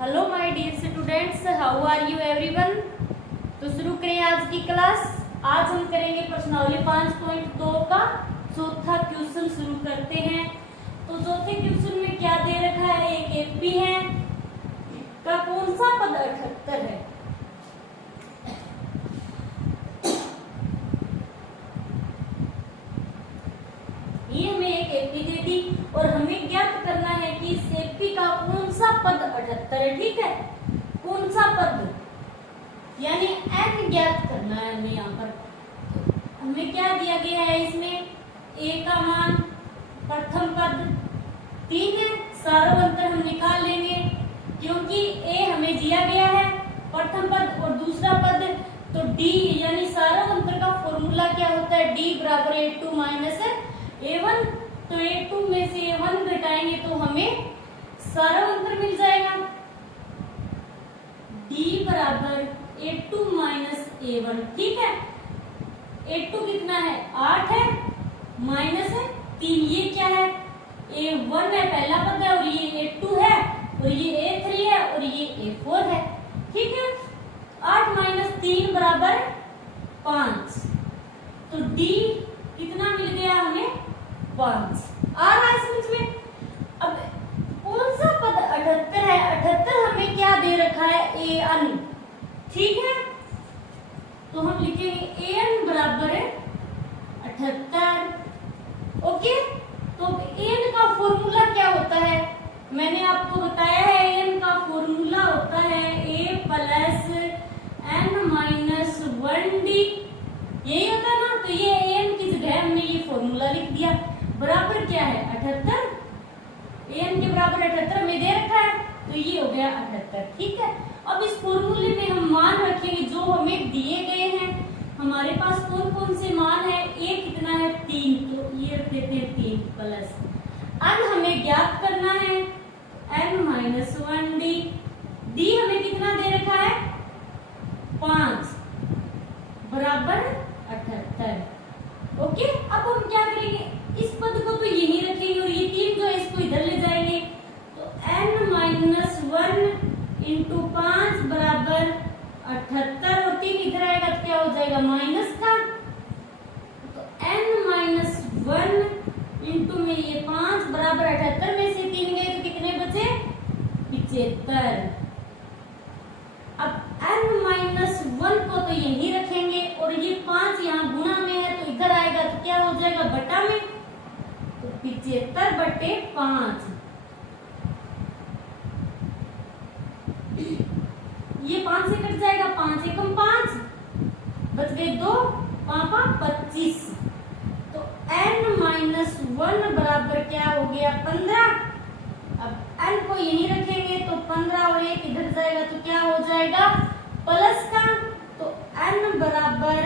Hello my dear students, how are you everyone. तो शुरू करें आज की क्लास। आज हम करेंगे प्रश्नावली 5.2 का चौथा क्वेश्चन। शुरू करते हैं। तो चौथे क्वेश्चन में क्या दे रखा है, एक एपी है का कौन सा पद 78 है। ये हमें एक एपी दे दी और हमें ज्ञात करना है कि इस एपी का कौन सा पद 78 है। ठीक है, कौन सा पद यानी n ज्ञात करना है हमें। यहाँ पर हमें क्या दिया गया है, इसमें a का मान प्रथम पद 3 है। सार्वंतर हम निकाल लेंगे क्योंकि a हमें दिया गया है प्रथम पद और दूसरा पद। तो d यानी सार्वंतर का फॉर्मूला क्या होता है, d बराबर a2 माइनस a1। तो a2 में से a1 घटाएंगे तो हमें सार्वंतर मिल जाएगा। d बराबर a2 माइनस a1। ठीक है, a2 कितना है, 8 है, माइनस है 3। ये क्या है, a1 है, पहला पद है, और ये a2 है, और ये a3 है, और ये a4 है। ठीक है, 8 माइनस 3 बराबर 5। तो d कितना मिल गया हमें, 5। आ रहा है समझ में। अब कौन सा पद 78 है, 78 हमें क्या दे रखा है, an। ठीक है, तो हम लिखेंगे an बराबर 78। ओके, तो an का फॉर्मूला क्या होता है, मैंने आपको बताया है an का फॉर्मूला होता है a plus n minus 1d। यही होता है ना। तो ये an की जगह हमने ये फॉर्मूला लिख दिया। बराबर क्या है, 78। an के बराबर 78 में दे रखा है, तो ये हो गया 78। ठीक है, अब इस फॉर्मूले में हम मान रखेंगे जो हमें दिए गए हैं। हमारे पास कौन कौन से मान है, a कितना है, 3। तो ये रख देते हैं 3 प्लस n हमें ज्ञात करना है n माइनस 1d। d हमें कितना दे रखा है, 5 बराबर 78। ओके, अब हम क्या करेंगे, इस पद को तो यही रखेंगे और ये 3 जो है इसको इधर ले जाएंगे। तो n माइनस 1 इंटू 5 बराबर 78 और 3 इधर आएगा तो क्या हो जाएगा, माइनस का। तो n माइनस 1 इंटू में ये 5 बराबर 78 में से 3 गए तो कितने बचे, 75। अब n माइनस 1 को तो यही रखेंगे और ये 5 यहाँ गुणा में है तो इधर आएगा तो क्या हो जाएगा, बटा में। तो 75 बटे 5। ये 5 से कट जाएगा, 5 एकम 5, बच गए 2, 5 25। तो n माइनस 1 बराबर क्या हो गया, 15। अब n को यहीं रखेंगे तो 15 और 1 इधर जाएगा तो क्या हो जाएगा, प्लस का। तो n बराबर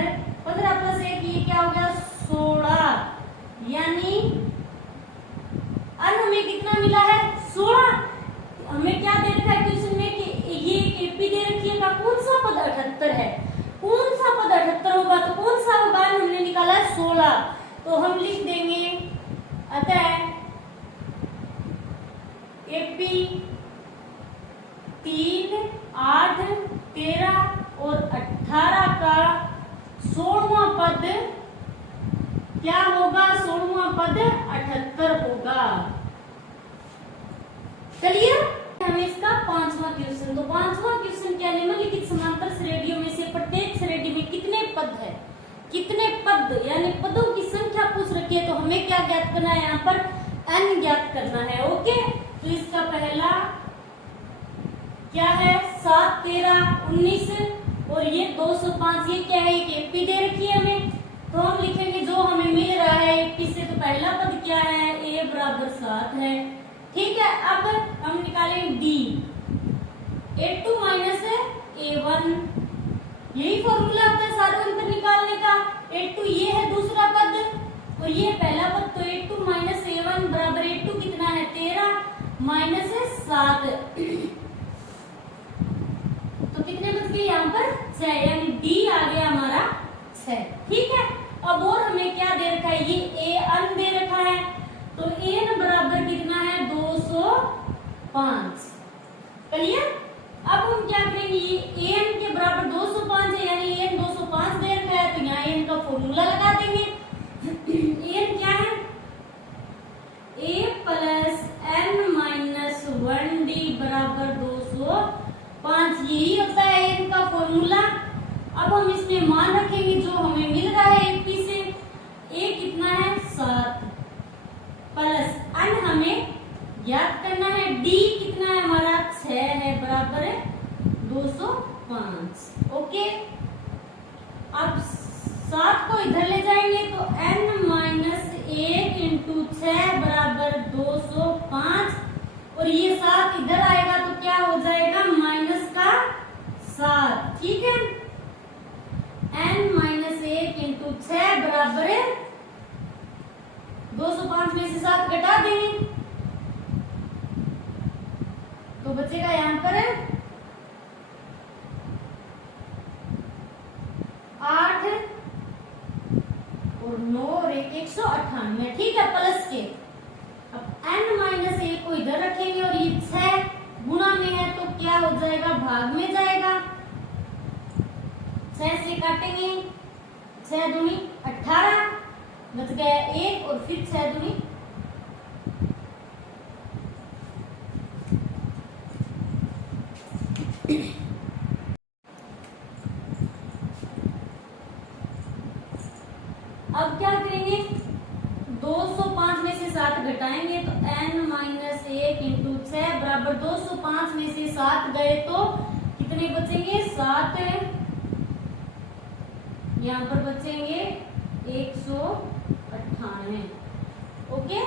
15 प्लस 1 ये क्या हो गया, 16। यानी n हमें कितना मिला है, 16। हमें क्या दे रखा है क्वेश्चन में कि ये एपी दे रखी है का कौन सा पद 78 है। कौन सा पद 78 होगा, तो कौन सा होगा, हमने निकाला है 16। तो हम लिख देंगे अतः एपी 3, 8, 13 और 18 का 16वां पद क्या होगा, 16वां पद 78 होगा। चलिए हमें इसका 5वां क्वेश्चन। तो 5वां क्वेश्चन क्या, निम्नलिखित समांतर श्रेणियों में से प्रत्येक श्रेणी में कितने पद है, कितने पद यानी पदों की संख्या पूछ रखी है। तो हमें क्या ज्ञात करना है, यहाँ पर n ज्ञात करना है। ओके, तो इसका पहला क्या है, 7, 13, 19 और ये 205। ये क्या है, एक एपी दे रखी है हमें। तो हम लिखेंगे जो हमें मिल रहा है एपी से, तो पहला पद क्या है, a बराबर 7 है। ठीक है, अब हम निकालें d, a2 माइनस a1। यही फॉर्मूला होता है सार्वंतर निकालने का। a2 ये है दूसरा पद और ये पहला पद। तो a2 माइनस a1 बराबर a2 कितना है, 13 माइनस 7। तो कितने बच गए यहाँ पर, 6। यानी d आ गया हमारा 6। ठीक है, अब और हमें क्या दे रखा है, ये an दे रखा है। तो an बराबर कितना है, 205। क्लियर। अब हम इसमें मान रखेंगे जो हमें मिल रहा है एपी से। ए कितना है 7 प्लस n हमें ज्ञात करना है, डी कितना है हमारा 6 है बराबर है 205। ओके, अब 7 को इधर ले जाएंगे तो n माइनस 1 इंटू 6 बराबर 205 और ये 7 इधर आएगा तो क्या हो जाएगा माइनस का 7। ठीक है, n माइनस 1 इंटू 6 बराबर है 205 में से 7 घटा देंगे तो बचेगा यहाँ पर 8 और 9 और 1 198। ठीक है, प्लस के अब n माइनस 1 को इधर रखेंगे और ये 6 गुणा में है तो क्या हो जाएगा भाग में जाएगा। 6 से काटेंगे 6 दूनी 18 बच गया 1 और फिर 6 दूनी अब क्या करेंगे 205 में से 7 घटाएंगे तो n माइनस 1 इंटू 6 बराबर 205 में से 7 गए तो कितने बचेंगे 7 है, यहाँ पर बचेंगे 198। ओके,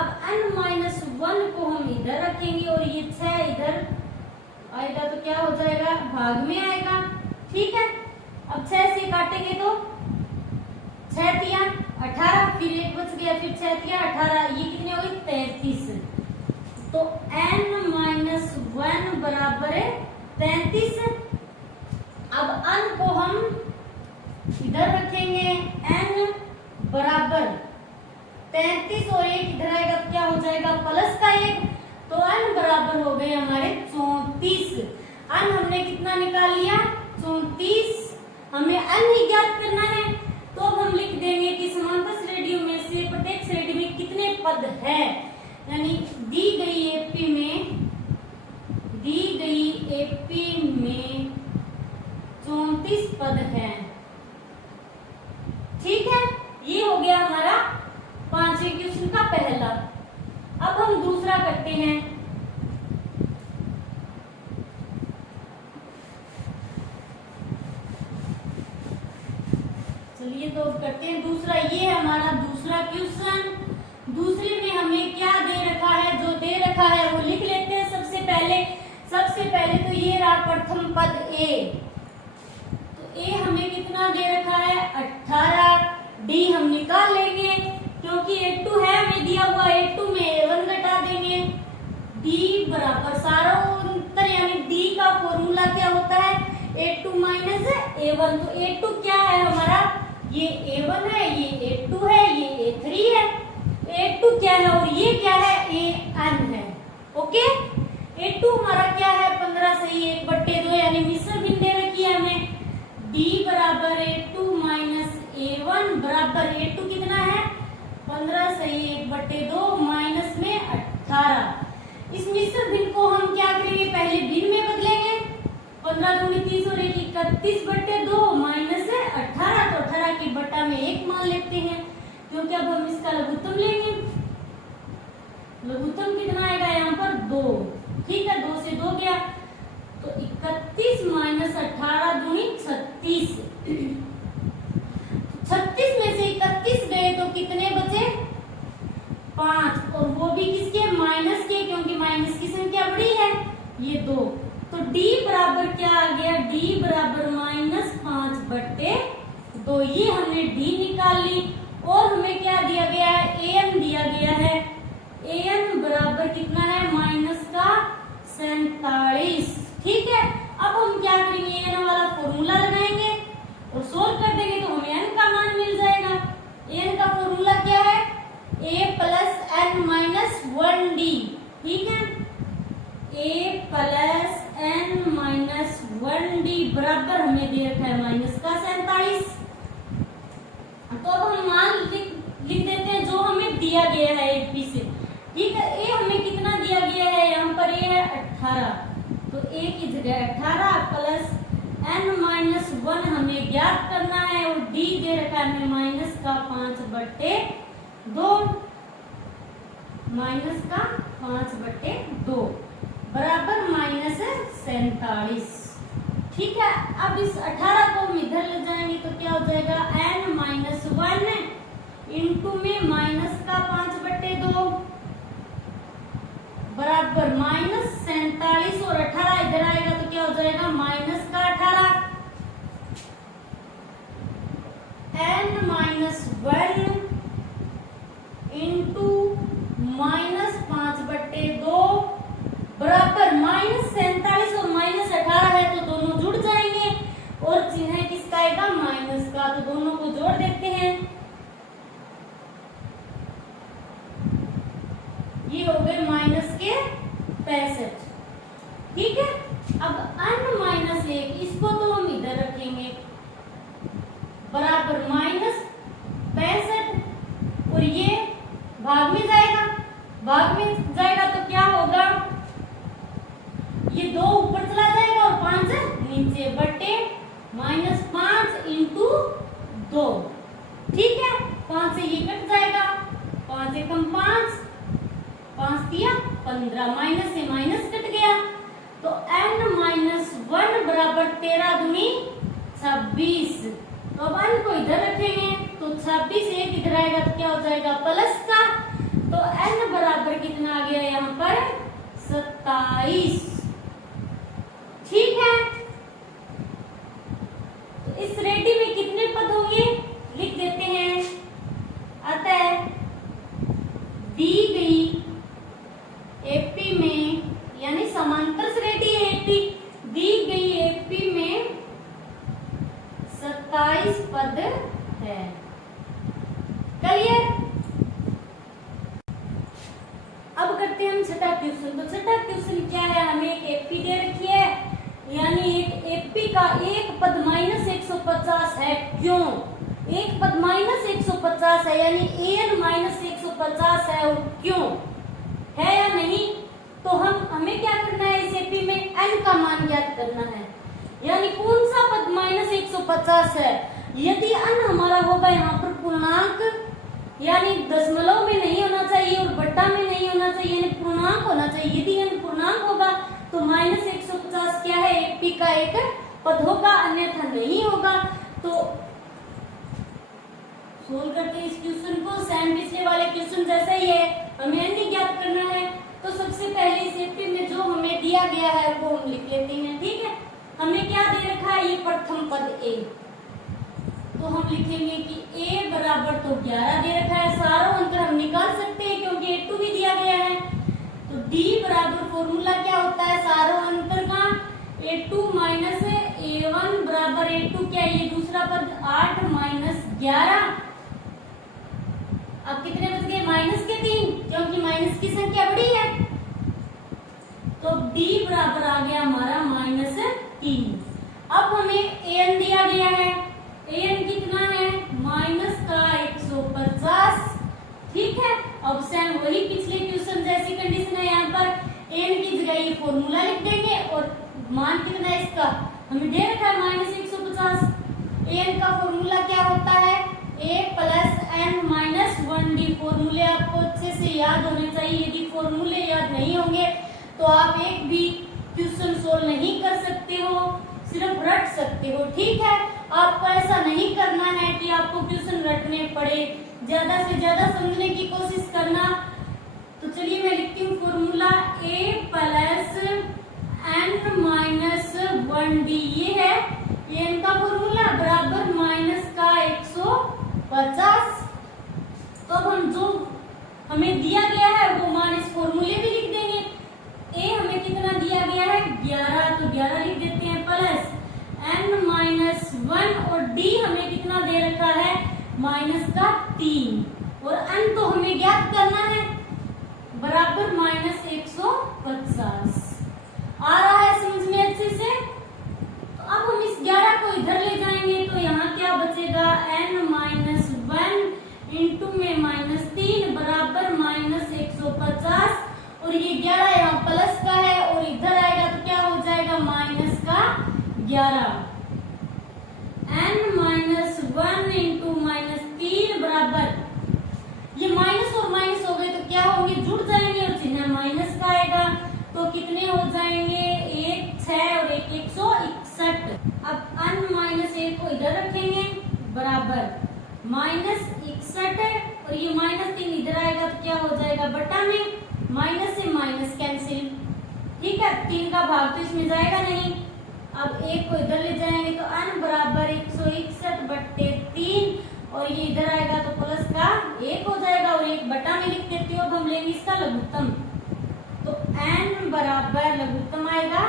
अब n माइनस 1 को हम इधर रखेंगे और ये 6 इधर आएगा तो क्या हो जाएगा भाग में आएगा। ठीक है, अब 6 से काटेंगे तो 6 तिया 18 फिर 1 बच गया फिर 6 तिया 18 ये कितने हो गए 33। तो n माइनस 1 बराबर है 33। अब n को हम इधर रखेंगे n बराबर 33 और 1 इधर आएगा तो क्या हो जाएगा प्लस का 1 तो n बराबर हो गए हमारे 34। n हमने कितना निकाल लिया 34। हमें n ही ज्ञात करना है तो अब हम लिख देंगे कि समांतर श्रेणियों में से प्रत्येक श्रेणी में कितने पद है, यानी दी गई एपी में 34 पद है। ठीक है, ये हो गया हमारा 5वें क्वेश्चन का पहला। अब हम दूसरा करते हैं। चलिए तो करते हैं दूसरा। ये है हमारा दूसरा क्वेश्चन। दूसरे में हमें क्या दे रखा है, जो दे रखा है वो लिख लेते हैं। सबसे पहले तो ये रहा प्रथम पद ए। तो ए हमें कितना दे रखा है 18। डी हम निकाल लेंगे क्योंकि A2 है हमें दिया हुआ, A2 में A1 घटा देंगे। डी बराबर सारोत्तर यानी डी का फॉर्मूला क्या होता है A2 माइनस A1। तो A2 क्या है हमारा, ये A1 है, ये A2 है, ये A3 है। A2 क्या है और ये क्या है AN है। ओके, A2 हमारा क्या है 15 से 1/2 यानी मिश्र भिन्न दे रखी है हमें। D बराबर A2 माइनस A1 बराबर A2 कितना है 15 से 1/2 माइनस में 18। इस मिश्र भिन्न को हम क्या करेंगे पहले भिन्न में बदलेंगे। 15 दूनी 30 और 1 31/2 माइनस है 18। तो 18 के बटा में 1 मान लेते हैं क्योंकि अब हम इसका लघुत्तम लेंगे। लघुत्तम कितना आएगा यहाँ पर 2। ठीक है, 2 से 2 गया तो 31 माइनस 18 दूनी 36। 36 में से 31 गए तो कितने बचे 5 और वो भी किसके माइनस के, क्योंकि माइनस की संख्या बड़ी है ये 2। तो D बराबर क्या आ गया, D बराबर माइनस 5/2। ये हमने D निकाल ली और हमें क्या दिया गया है AN दिया गया है। AN बराबर कितना है माइनस का 47। ठीक है, अब हम क्या करेंगे AN वाला फॉर्मूला लगाएंगे और सोल्व कर देंगे तो हमें n का मान मिल जाएगा। n का फॉर्मूला क्या है a plus n minus 1d। ठीक है, a plus n minus 1d बराबर हमें दे रखा है माइनस का 47। तो अब हम मान लिख देते हैं जो हमें दिया गया है एपी से। ठीक है, ए हमें कितना दिया गया है यहाँ पर ए है 18। तो ए की जगह 18 प्लस n-1 हमें ज्ञात करना है और d दे रखा है हमें माइनस का 5/2 बराबर -47। ठीक है, अब इस 18 को हम इधर ले जाएंगे तो क्या हो जाएगा n-1 इंटू में माइनस का 5/2 बराबर -47 और 18 इधर आएगा तो क्या हो जाएगा माइनस का 18 n-1 इंटू -5/2 बराबर -47 और -18 है तो दोनों जुड़ जाएंगे और चिन्ह किसका आएगा माइनस का, तो दोनों को जोड़ देते हैं। ये हो गए माइनस के 65। ठीक है, अब n-1 इसको तो हम इधर रखेंगे बराबर -65 और ये भाग में जाएगा तो क्या होगा, ये 2 ऊपर चला जाएगा और 5 नीचे बटे -5 इंटू 2। ठीक है, 5 से ये कट जाएगा, 5 एकम 5, 5 दिया 15, माइनस से माइनस कट गया तो n-1 बराबर 13 दूनी 26। तो अब n को इधर रखेंगे तो 26 एक इधर आएगा तो क्या हो जाएगा प्लस का, तो n बराबर कितना आ गया यहाँ पर 27। ठीक है, तो इस रेडी में कितने पद होंगे लिख देते हैं। अतः दी गई एपी में, यानी समांतर श्रेणी है एपी, दी गई एपी में 27 पद है। क्लियर। अब करते हैं हम छठा क्वेश्चन। तो छठा क्वेश्चन क्या है, हमें एक एपी दे रखी है, यानी एक एपी का एक पद -150 है। क्यों एक पद -150 है, यानी an -150 है, और क्यों है या नहीं, तो हमें क्या करना है, इस एपी में n का मान ज्ञात करना है, यानी कौन सा पद -150 है। यदि n हमारा होगा यहाँ पर पूर्णांक, यानी दशमलव में नहीं होना चाहिए और बट्टा में नहीं होना चाहिए, यानी पूर्णांक होना चाहिए। यदि n पूर्णांक होगा तो -150 क्या है, एपी का एक पद होगा, अन्यथा नहीं होगा। तो सोल्व करते हैं इस क्वेश्चन को, सेम पिछले वाले क्वेश्चन जैसा ही है, हमें n ज्ञात करना है। तो सबसे पहले इस एपी में जो हमें दिया गया है वो हम लिख लेते हैं। ठीक है, हमें क्या दे रखा है, ये प्रथम पद a, तो हम लिखेंगे कि a बराबर तो 11 दे रखा है, सारा अंतर हम निकाल सकते हैं क्योंकि a2 भी दिया गया है। तो d बराबर फॉर्मूला क्या होता है सारा अंतर का, a2 माइनस a1 बराबर a2 क्या है, ये दूसरा पद 8 माइनस 11। अब कितने बच गए, -3, क्योंकि माइनस की संख्या बड़ी है। तो d बराबर आ गया हमारा -3। अब हमें an दिया गया है, an कितना है -150। ठीक है, अब सेम वही पिछले क्वेश्चन जैसी कंडीशन है, यहाँ पर an की जगह ये फॉर्मूला लिख देंगे और मान कितना है इसका हमें दे रखा है -150। an का फॉर्मूला क्या होता है, a + n - 1d। फॉर्मूले आपको अच्छे से याद होने चाहिए, यदि फॉर्मूले याद नहीं होंगे तो आप एक भी क्वेश्चन सोल्व नहीं कर सकते हो, सिर्फ रट सकते हो। ठीक है, आपको ऐसा नहीं करना है कि आपको क्वेश्चन रटने पड़े, ज्यादा से ज्यादा समझने की कोशिश करना। तो चलिए मैं लिखती हूँ फॉर्मूला, a + n - 1d, ये है n का फॉर्मूला बराबर -150। तो अब हम जो हमें दिया गया है वो मान इस फॉर्मूले में लिख देंगे। a हमें कितना दिया गया है 11, तो 11 लिख देते हैं, प्लस n - 1 और d हमें कितना दे रखा है -3, और n तो हमें ज्ञात करना है बराबर -150। आ रहा है समझ में अच्छे से। तो अब हम इस 11 को इधर ले जाएंगे तो यहाँ क्या बचेगा, n - 1 इंटू में -3 बराबर -150, और ये 11 यहाँ प्लस का है और इधर आएगा तो क्या हो जाएगा -11। 1 इंटू -3 बराबर, ये माइनस और माइनस हो गए तो क्या होंगे, जुड़ जाएंगे और चिन्ह माइनस का आएगा, तो कितने हो जाएंगे, 1 6 और 1 161। अब -1 को इधर रखेंगे बराबर -61 और ये -3 इधर आएगा तो क्या हो जाएगा, बटा में माइनस से माइनस कैंसिल, ठीक है, 3 का भाग तो इसमें जाएगा नहीं। अब 1 को इधर ले जाएंगे तो n बराबर 161/3 और ये इधर आएगा तो प्लस का 1 हो जाएगा और 1 बटा में लिख देती हूँ। अब हम लेंगे इसका लघुत्तम, तो n बराबर लघुत्तम आएगा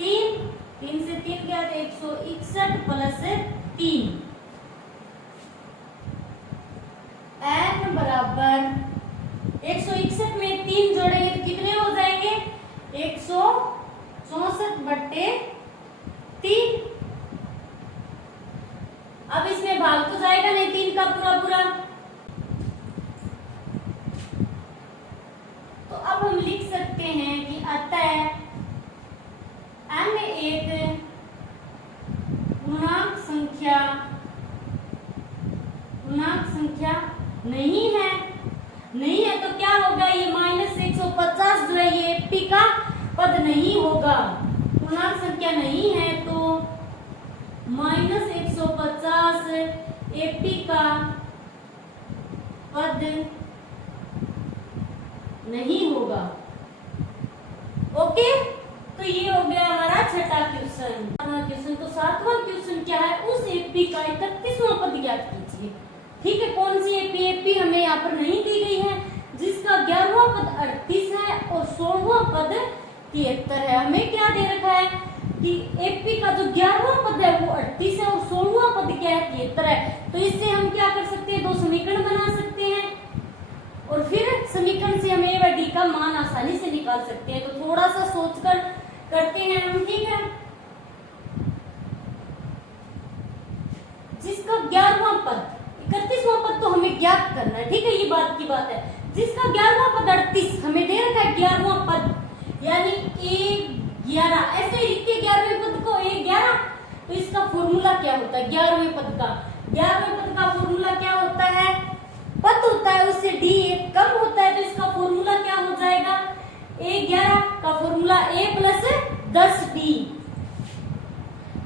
3, 3 से 3 क्या, 161 प्लस 3, n बराबर 161 में 3 जोड़ेंगे तो कितने हो जाएंगे, 164/3। अब इसमें भाग तो जाएगा नहीं 3 का पूरा पूरा, तो अब हम लिख सकते हैं कि अतः n एक पूर्णांक संख्या नहीं है, नहीं है तो क्या होगा, ये -150 जो है ये एपी का पद नहीं होगा, पूर्णांक संख्या नहीं है तो -150 एपी का पद नहीं होगा। ओके, तो ये हो गया हमारा छठा क्वेश्चन। क्वेश्चन तो 7वां क्वेश्चन क्या है, उस एपी का 31वां पद ज्ञात कीजिए। ठीक है, कौन सी एपी, एपी हमें यहाँ पर नहीं दी गई है, जिसका 11वां पद 38 है और 16वां पद 73 है। हमें क्या दे रखा है कि एपी का जो 11वां पद है वो 38 है और 16वां पद क्या है, 73 है। तो इससे हम क्या कर सकते हैं, दो समीकरण बना सकते हैं और फिर समीकरण से हम ए व डी का मान आसानी से निकाल सकते हैं। तो थोड़ा सा सोचकर करते हैं हम, ठीक है। जिसका 11वां पद, 31वां पद तो हमें ज्ञात करना है, ठीक है, ये बात की बात है। जिसका 11वां पद 38 हमें दे रखा है, 11वां पद यानी A11, ऐसे लिखते 11वें पद को A11। तो इसका फॉर्मूला क्या होता है 11वें पद का, 11वें पद का फॉर्मूला क्या होता है, पद होता है उससे D एक कम होता है, तो इसका फॉर्मूला क्या हो जाएगा, A11 का फॉर्मूला A प्लस 10D,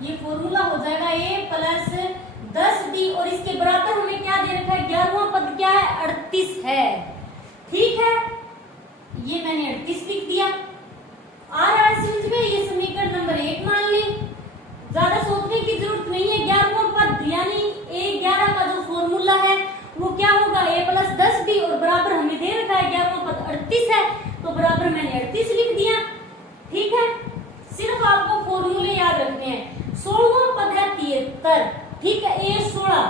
ये फॉर्मूला हो जाएगा A प्लस 10D और इसके बराबर हमें क्या दे रखा है, 11वां पद क्या है, 38 है। ठीक है, ये मैंने 38 लिख दिया। आ रहा है समझ में, ये समीकरण नंबर 1 मान ली, ज्यादा सोचने की जरूरत नहीं है। 11वां पद यानी A11 का जो फॉर्मूला है वो क्या होगा, A प्लस 10D और बराबर हमें दे रखा है 11वां पद 38 है, तो बराबर मैंने 38 लिख दिया। ठीक है, सिर्फ आपको फॉर्मूले याद रखने हैं। 16वां पद है 73, ठीक है, A16,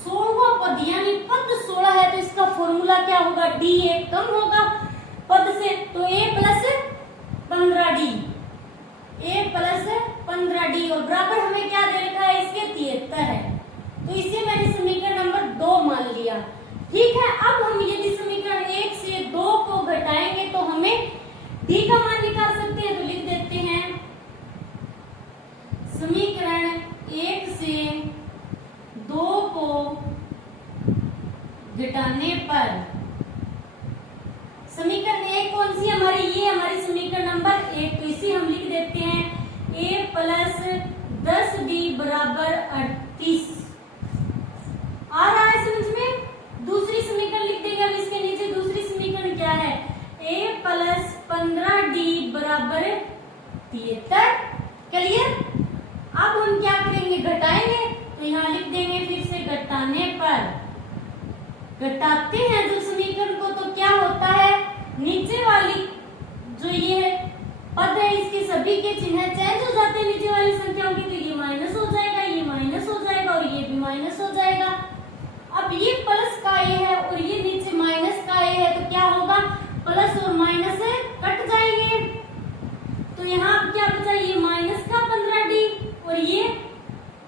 16वां पद यानी पद 16 है, तो इसका फॉर्मूला क्या होगा, D एक कम होगा पद से, तो A plus 15D, A plus 15D और बराबर हमें क्या दे रखा है, इसके 73 है, तो इसे मैंने समीकरण नंबर 2 मान लिया। ठीक है, अब हम यदि समीकरण 1 से 2 को घटाएंगे तो हमें D का मान निकाल सकते हैं, तो लिख देते हैं समीकरण 1 से 2 को घटाने पर, समीकरण 1 कौन सी हमारी, ये हमारी समीकरण नंबर 1, तो इसे हम लिख देते हैं A प्लस 10D बराबर 38। आ रहा है समझ में। दूसरी समीकरण लिख देंगे अब इसके नीचे, दूसरी समीकरण क्या है, A प्लस 15D बराबर 73। क्लियर, अब हम क्या करेंगे, घटाएंगे, तो यहाँ लिख देंगे फिर से घटाने पर, घटाते हैं जब समीकरण को तो क्या होता है, नीचे वाली जो ये पद है इसके सभी के चिन्ह चेंज हो जाते हैं नीचे वाली संख्याओं की, तो ये माइनस हो जाएगा, ये माइनस हो जाएगा और ये भी माइनस हो जाएगा। अब ये प्लस का ए है और ये नीचे माइनस का ए है, तो क्या होगा, प्लस और माइनस कट जाएंगे, तो यहाँ क्या बचा, ये माइनस का 15D और ये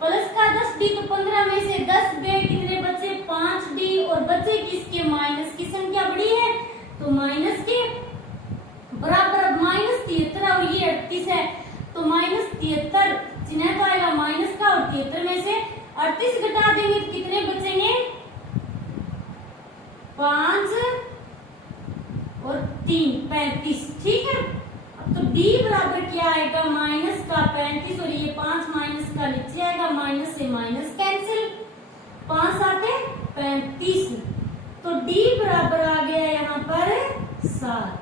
प्लस का 10D, तो 15 में से 10 गए, कितने बचे, 5D और बचे किसके, माइनस की संख्या बड़ी है, तो माइनस के बराबर अब -73 और ये 38 है, तो -73 चिन्ह तो आएगा माइनस का और 73 में से 38 घटा देंगे तो कितने बचेंगे? 5 और 3 35। ठीक है, अब तो D बराबर क्या आएगा? माइनस का 35 और ये 5 माइनस का नीचे आएगा, माइनस से माइनस कैंसिल, 5 साथे 35, तो D बराबर आ गया यहाँ पर 7।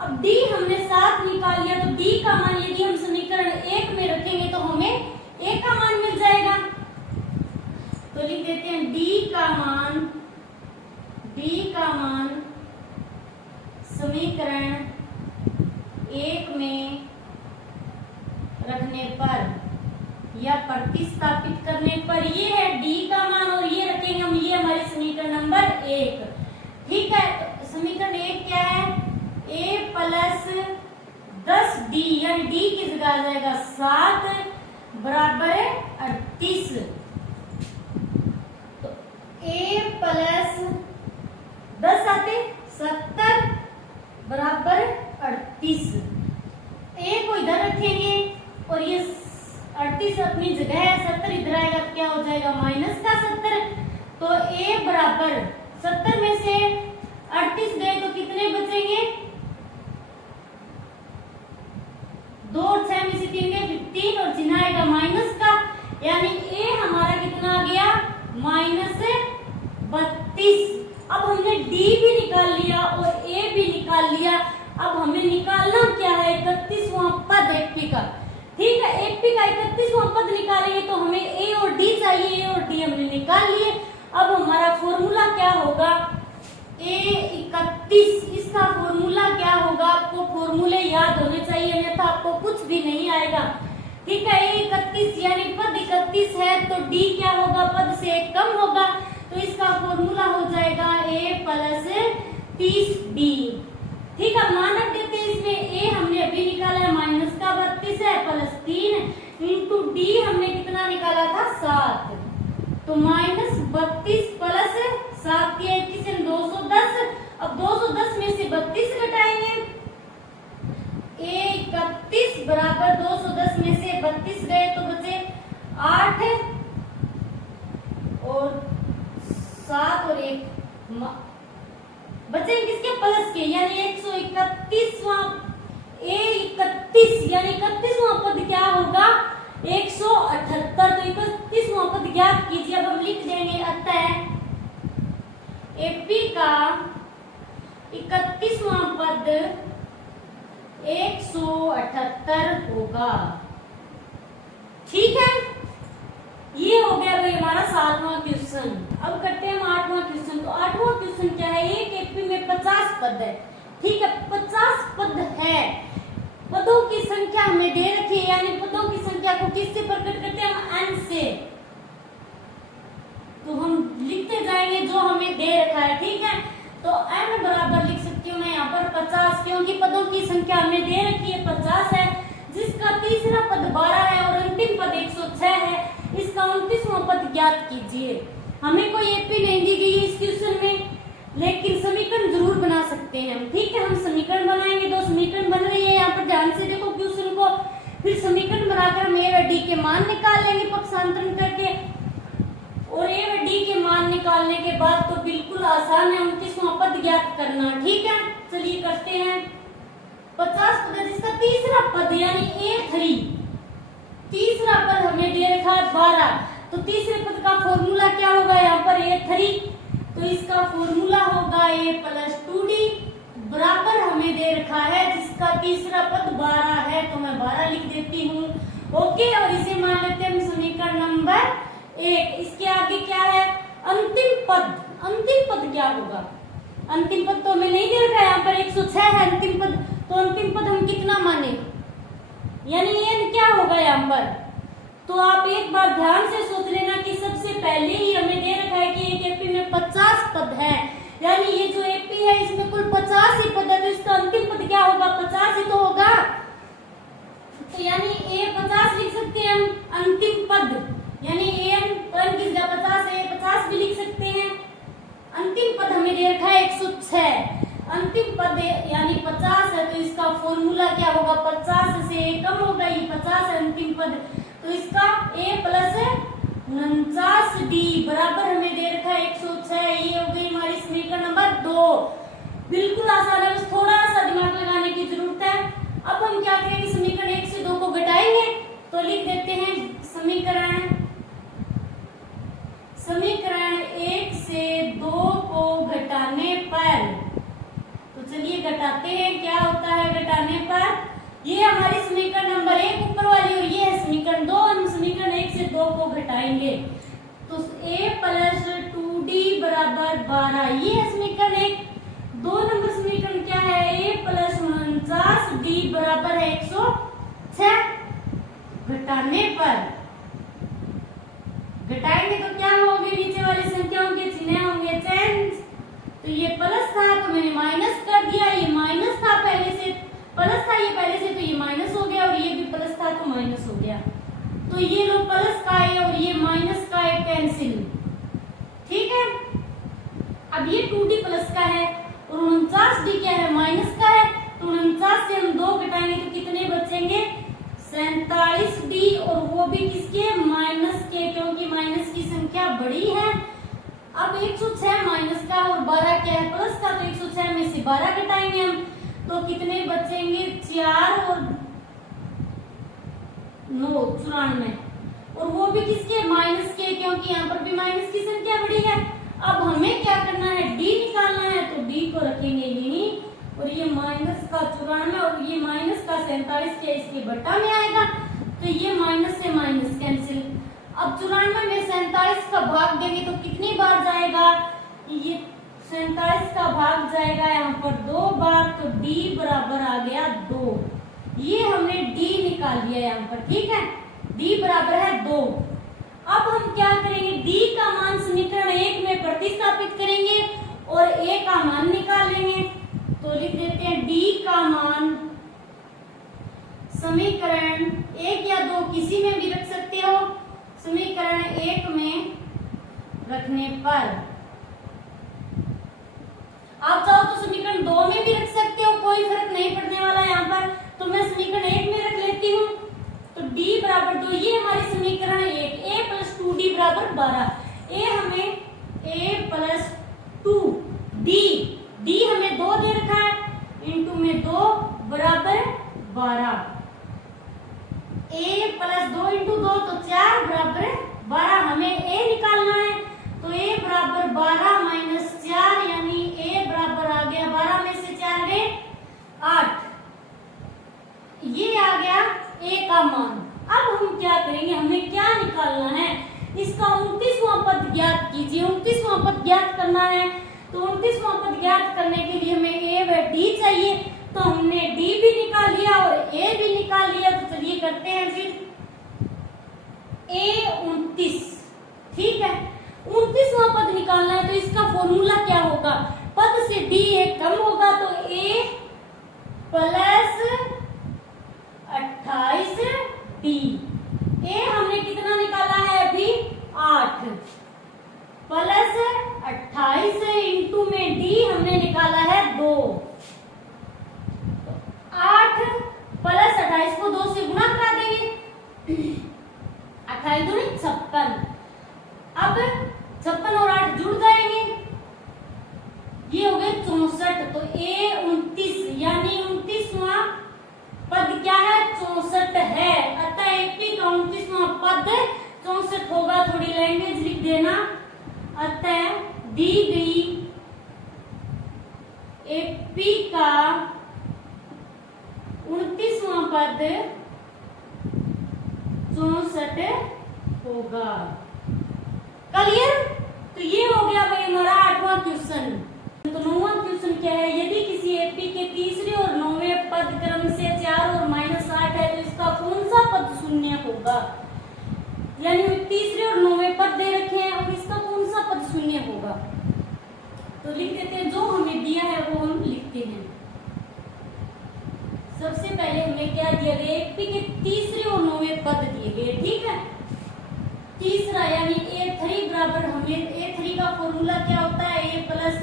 अब D हमने 7 निकाल लिया, तो D का मान यदि हम समीकरण 1 में रखेंगे तो हमें A का मान मिल जाएगा। तो लिख देते हैं D का मान समीकरण 1 में रखने पर या प्रतिस्थापित करने पर ये है D का मान, और ये रखेंगे हम, ये हमारे समीकरण नंबर 1। ठीक है, तो समीकरण 1 क्या है? A प्लस 10D, यानी D की जगह आ जाएगा 7 बराबर 38। तो A प्लस 10 आते 70 बराबर 38। A को इधर रखेंगे और ये 38 अपनी जगह है, 70 इधर आएगा तो क्या हो जाएगा? माइनस का 70। तो A बराबर 70 में से 38 गए तो कितने बचेंगे? 2 और 6 में से 3 गए 15 और चिन्ह आएगा माइनस का, यानी A हमारा कितना आ गया? माइनस 32। अब हमने D भी निकाल लिया और A भी निकाल लिया। अब हमें निकालना क्या है? 31वां पद AP का। ठीक है, AP का 31वां पद निकालेंगे तो हमें A और D चाहिए, A और D हमने निकाल लिए। अब हमारा फॉर्मूला क्या होगा? A31, इसका फॉर्मूला क्या होगा? आपको फॉर्मूले याद होने चाहिए, अन्यथा आपको कुछ भी नहीं आएगा। ठीक है, A31 यानी पद 31 है तो D क्या होगा? पद से 1 कम होगा, तो इसका फॉर्मूला हो जाएगा A प्लस 30D। ठीक है, मान रख देते हैं इसमें। A हमने अभी निकाला है माइनस का 32 है, प्लस 3 इंटू D हमने कितना निकाला था? 7। तो माइनस 32 प्लस 7 के 21 210। अब 210 में से 32 घटाएंगे, A31 बराबर 210 में से 32 गए तो बचे 8 और 7 और 1 बचे किसके? प्लस के, यानी 131वां A31 यानी 31वां पद क्या होगा? 178। तो 31वां पद ज्ञात कीजिए। अब हम लिख देंगे अतः AP का 31वां पद 178 होगा। ठीक है, ये हो गया भाई हमारा 7वां क्वेश्चन। अब करते हैं हम 8वां क्वेश्चन। तो 8वां क्वेश्चन क्या है? एक एपी में 50 पद है। ठीक है, 50 पद है, पदों की संख्या हमें दे रखी है, यानी पदों की संख्या को किससे प्रकट करते हैं? हम n से। तो हम लिखते जाएंगे जो हमें दे रखा है। ठीक है, तो n बराबर लिख सकती हूँ मैं यहाँ पर 50, क्योंकि पदों की संख्या हमें दे रखी है 50 है, जिसका तीसरा पद 12 है और अंतिम पद 106 है। इसका 29वां पद ज्ञात कीजिए। हमें कोई एपी नहीं दी गई है इस क्वेश्चन में, लेकिन समीकरण जरूर बना सकते हैं हम। ठीक है, हम समीकरण बनाएंगे। 2 समीकरण बन रही है, यहाँ पर ध्यान से देखो क्वेश्चन को। फिर समीकरण बनाकर हम ए व डी के मान निकाल लेंगे पक्षांतरण करके, और ए व डी के मान निकालने के बाद तो बिल्कुल आसान है 29वां पद ज्ञात करना। ठीक है, चलिए करते हैं। 50 पद है, जिसका तीसरा पद यानी A3, तीसरा पद हमें दे रखा है 12। तो तीसरे पद का फॉर्मूला क्या होगा? यहाँ पर A3, तो इसका फॉर्मूला होगा A प्लस 2D बराबर हमें दे रखा है, जिसका तीसरा पद 12 है, तो मैं 12 लिख देती हूँ। ओके, और इसे मान लेते हैं हम समीकरण नंबर 1। इसके आगे क्या है? अंतिम पद। अंतिम पद क्या होगा? अंतिम पद तो हमें नहीं दे रखा है, यहाँ पर 106 है अंतिम पद, तो अंतिम पद हम कितना माने? यानी n क्या होगा यहाँ पर? तो आप एक बार ध्यान से सोच लेना कि सबसे पहले ही हमें दे रखा है कि एक एपी में 50 पद है, यानी ये जो एपी है इसमें कुल 50 ही पद है, तो इसका अंतिम पद क्या होगा? 50 ही तो होगा। तो यानी A 50 लिख सकते हैं हम अंतिम पद, यानी n की जगह 50 है, 50 भी लिख सकते हैं। अंतिम पद हमें दे रखा है 106, अंतिम पद यानी 50 है, तो इसका फॉर्मूला क्या होगा? 50 से कम होगा, ये 50 है अंतिम पद, तो इसका A प्लस 49D बराबर हमें दे रखा है 106। ये हो गई हमारी समीकरण नंबर 2। बिल्कुल आसान है, बस थोड़ा सा दिमाग लगाने की जरूरत है। अब हम क्या करेंगे, समीकरण 1 से 2 को घटाएंगे तो लिख देते हैं समीकरण 1 से 2 को घटाने पर, तो चलिए घटाते हैं। क्या होता है घटाने पर, ये हमारी समीकरण नंबर 1 ऊपर वाली और ये है समीकरण 2। हम समीकरण 1 से 2 को घटाएंगे तो a प्लस 2d बराबर 12, ये है समीकरण 1। 2 नंबर समीकरण क्या है, a प्लस 49d बराबर है 106। घटाने पर घटाएंगे तो क्या होंगे, नीचे वाली संख्याओं के चिन्ह होंगे चेंज। तो ये प्लस था तो मैंने माइनस कर दिया, ये माइनस था पहले से, प्लस था ये पहले से तो ये माइनस हो गया, और ये भी प्लस था तो माइनस हो गया। तो ये लो प्लस का है और ये माइनस का है कैंसिल। ठीक है, अब ये 2d प्लस का है और 49d क्या है, माइनस का है। तो 49 से हम 2 घटाएंगे तो कितने बचेंगे, 47d, और वो भी किसके, माइनस के, क्योंकि माइनस की संख्या बड़ी है। अब 106 माइनस का और 12 क्या है, प्लस का, तो 106 में से 12 घटाएंगे हम तो कितने बचेंगे, 4 और 9 94, और वो भी किसके, माइनस के, क्योंकि यहाँ पर भी माइनस की संख्या बड़ी है। अब हमें क्या करना है, d निकालना है, तो d को रखेंगे यहीं, और ये माइनस का 94 और ये माइनस का 47 के इसके बटा में आएगा, तो ये माइनस से माइनस कैंसिल। अब 94 में 47 का भाग देंगे तो कितनी बार जाएगा, ये 47 का भाग जाएगा यहाँ पर 2 बार, तो d बराबर आ गया 2। ये हमने d निकाल लिया यहाँ पर। ठीक है, d बराबर है 2। अब हम क्या करेंगे, d का मान समीकरण 1 में प्रतिस्थापित करेंगे और a का मान निकाल लेंगे। तो लिख देते हैं d का मान समीकरण 1 या 2 किसी में भी रख सकते हो, समीकरण 1 में रखने पर आप चाहो तो समीकरण 2 में भी रख सकते हो, कोई फर्क नहीं पड़ने वाला यहाँ पर। तो मैं समीकरण 1 में रख लेती हूँ, तो d बराबर 2, ये हमारी समीकरण 1, a प्लस 2d बराबर 12। a हमें a प्लस 2d हमें 2 दे रखा है, इंटू में 2 बराबर 12। a प्लस 2 इंटू 2 तो 4 बराबर 12। हमें a निकालना है, तो a बराबर 12 माइनस 4, यानी a बराबर आ गया 12 में से 4 गए 8। ये आ गया a का मान। अब हम क्या करेंगे, हमें क्या निकालना है, इसका 29वां पद ज्ञात कीजिए। 29वां पद ज्ञात करना है, तो 29वां पद ज्ञात करने के लिए हमें a व d चाहिए, तो हमने d भी निकाल लिया और a भी निकाल लिया। तो चलिए करते हैं फिर a 29। ठीक है, 29वां पद निकालना है, तो इसका फॉर्मूला क्या होगा, पद से d एक कम होगा, तो a प्लस 28d। a हमने कितना निकाला है अभी, 8 प्लस 28 इंटू में d हमने निकाला है 2। 8 प्लस 28 को 2 से गुणा करा देंगे, 28 दूनी 56। अब 56 और 8 जुड़ जाएंगे, ये हो गए 64। तो a 29 यानी 29वां पद क्या है, 64 है। अतः एपी का 29वां पद 64 होगा। थोड़ी लैंग्वेज लिख देना। अतः दी गई एपी का 29वां पद 64 होगा। क्लियर? तो ये हो गया भाई हमारा 8वां क्वेश्चन। तो 9वां क्वेश्चन क्या है, यदि किसी एपी के तीसरे और 9वें पद क्रम से 4 और -8 है तो इसका कौन सा पद शून्य होगा। यानी तीसरे और 9वें पद दे रखे हैं और इसका कौन सा पद शून्य होगा। तो लिख देते हैं, जो हमें दिया है वो हम लिखते हैं। सबसे पहले हमें क्या दिया गया, एपी के तीसरे और 9वें पद दिए गए। ठीक है, तीसरा यानी a3 बराबर, हमें a3 का फॉर्मूला क्या होता है, a प्लस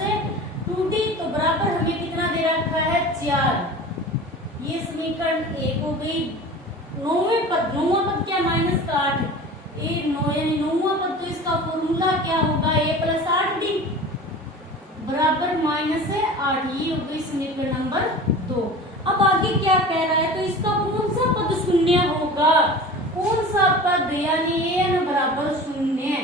2d, तो बराबर हमें कितना दे रखा है 4। ये समीकरण 1 हो गई। 9वां पद क्या, -8, ए 9 यानी 9वां पद, तो इसका फॉर्मूला क्या होगा, a प्लस 8d बराबर माइनस है 8। ये हो गई समीकरण नंबर 2। अब आगे क्या कह रहा है, तो इसका कौन सा पद शून्य होगा, कौन सा पद, यानी an बराबर 0।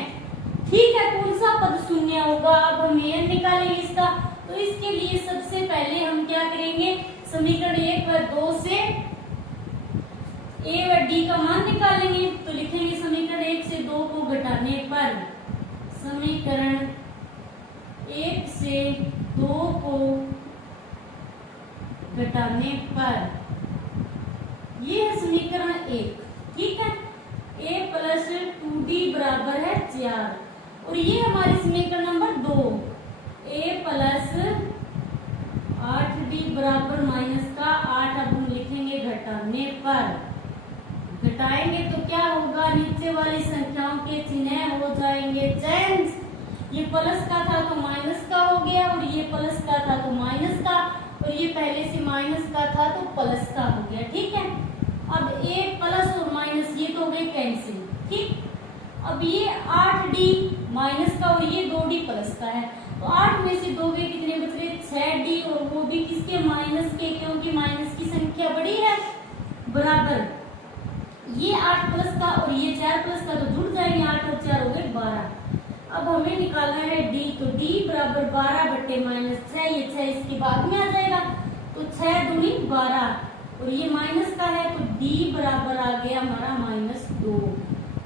ठीक है, कौन सा पद शून्य होगा। अब हम an निकालेंगे इसका, तो इसके लिए सबसे पहले हम क्या करेंगे, समीकरण 1 व 2 से a व d का मान निकालेंगे। तो लिखेंगे समीकरण 1 से 2 को घटाने पर, समीकरण 1 से 2 को घटाने पर, ये है समीकरण 1। ठीक है, a प्लस 2d बराबर है 4, और ये हमारी समीकरण नंबर 2, a प्लस 8d बराबर माइनस का 8। अब हम लिखेंगे घटाने पर, घटाएंगे तो क्या होगा, नीचे वाली संख्याओं के चिन्ह हो जाएंगे चेंज। ये प्लस का था तो माइनस का हो गया, और ये प्लस का था तो माइनस का, और ये पहले से माइनस का था तो प्लस का हो गया। ठीक है, अब a प्लस और माइनस ये तो हो गए कैंसिल। ठीक, अब ये 8d माइनस का और ये 2d प्लस का है, तो 8 में से 2 गए, कितने बच गए 6d, और वो भी किसके, माइनस के, क्योंकि माइनस की संख्या बड़ी है। बराबर ये 8 प्लस का और ये 4 प्लस का तो जुड़ जाएंगे, 8 और 4 हो गए 12। अब हमें निकालना है d, तो d बराबर 12 बट्टे माइनस 6, ये 6 इसके बाद में आ जाएगा, तो 6 दूनी 12, और ये माइनस का है तो d बराबर आ गया हमारा -2।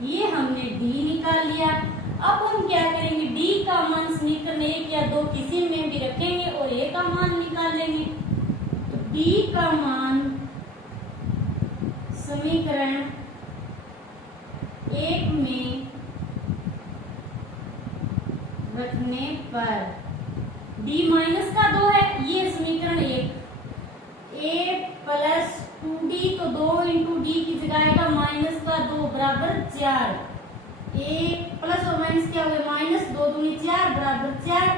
ये हमने d निकाल लिया। अब हम क्या करेंगे, d का मान समीकरण 1 या 2 किसी में भी रखेंगे और a का मान निकाल लेंगे। तो d का मान समीकरण 1 में रखने पर, d माइनस का 2 है, ये समीकरण 1, a प्लस 2d, तो 2 इंटू डी की जगह आएगा माइनस का 2 बराबर 4। a प्लस और माइनस क्या हो गया, माइनस 2 दूनी 4 बराबर 4,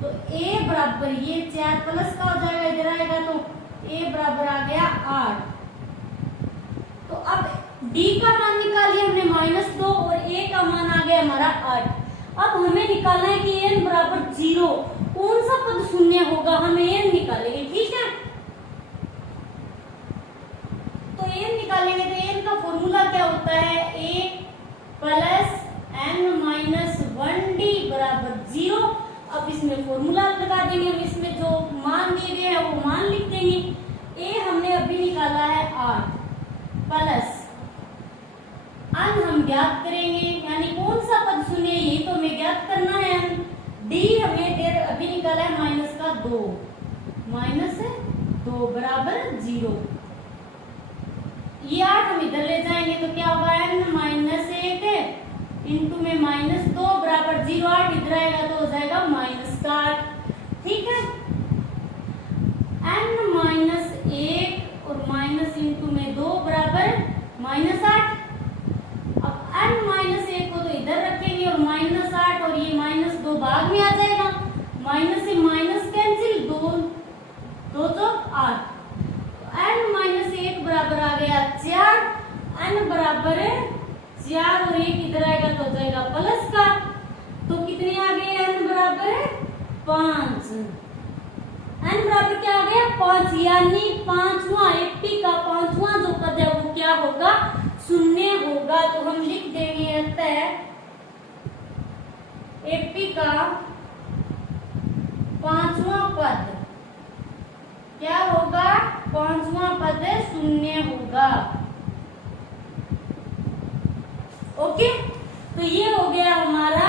तो a बराबर ये 4 प्लस का हो जाएगा, इधर आएगा तो a बराबर आ गया 8। तो अब d का मान निकाल लिया हमने -2, और a का मान आ गया हमारा 8। अब हमें निकालना है कि n बराबर 0, कौन सा पद शून्य होगा, हमें n निकालेंगे। ठीक है, तो n निकालेंगे, तो n का फॉर्मूला क्या होता है, a plus n minus 1d बराबर 0। अब इसमें फॉर्मूला लगा देंगे, हम इसमें जो मान दिए गए हैं वो मान लिख देंगे। a हमने अभी निकाला है 8 प्लस n हम ज्ञात करेंगे, यानी कौन सा पद शून्य है ये तो हमें ज्ञात करना है। d हमें देर अभी निकाला है माइनस का 2, -2 बराबर 0। ये 8 हम इधर ले जाएंगे तो क्या होगा, n -1 इंटू में -2 बराबर 0। 8 इधर आएगा तो हो जाएगा -8। ठीक है, n -1 और माइनस इंटू में 2 बराबर -8। अब n-1 को तो इधर रखेंगे और -8 और ये -2 बाद में आ जाएगा, माइनस से माइनस कैंसिल, 2 तो 8, n-1 बराबर आ गया 4, n बराबर 4 और 1 इधर आएगा तो हो जाएगा प्लस का, तो कितने आ गए, n बराबर 5। n बराबर क्या आ गया 5, यानी पांचवा एपी का पांचवा जो पद है वो क्या होगा, शून्य होगा। तो हम लिख देंगे अतः एपी का पांचवा पद क्या होगा, पांचवा पद शून्य होगा। ओके, तो ये हो गया हमारा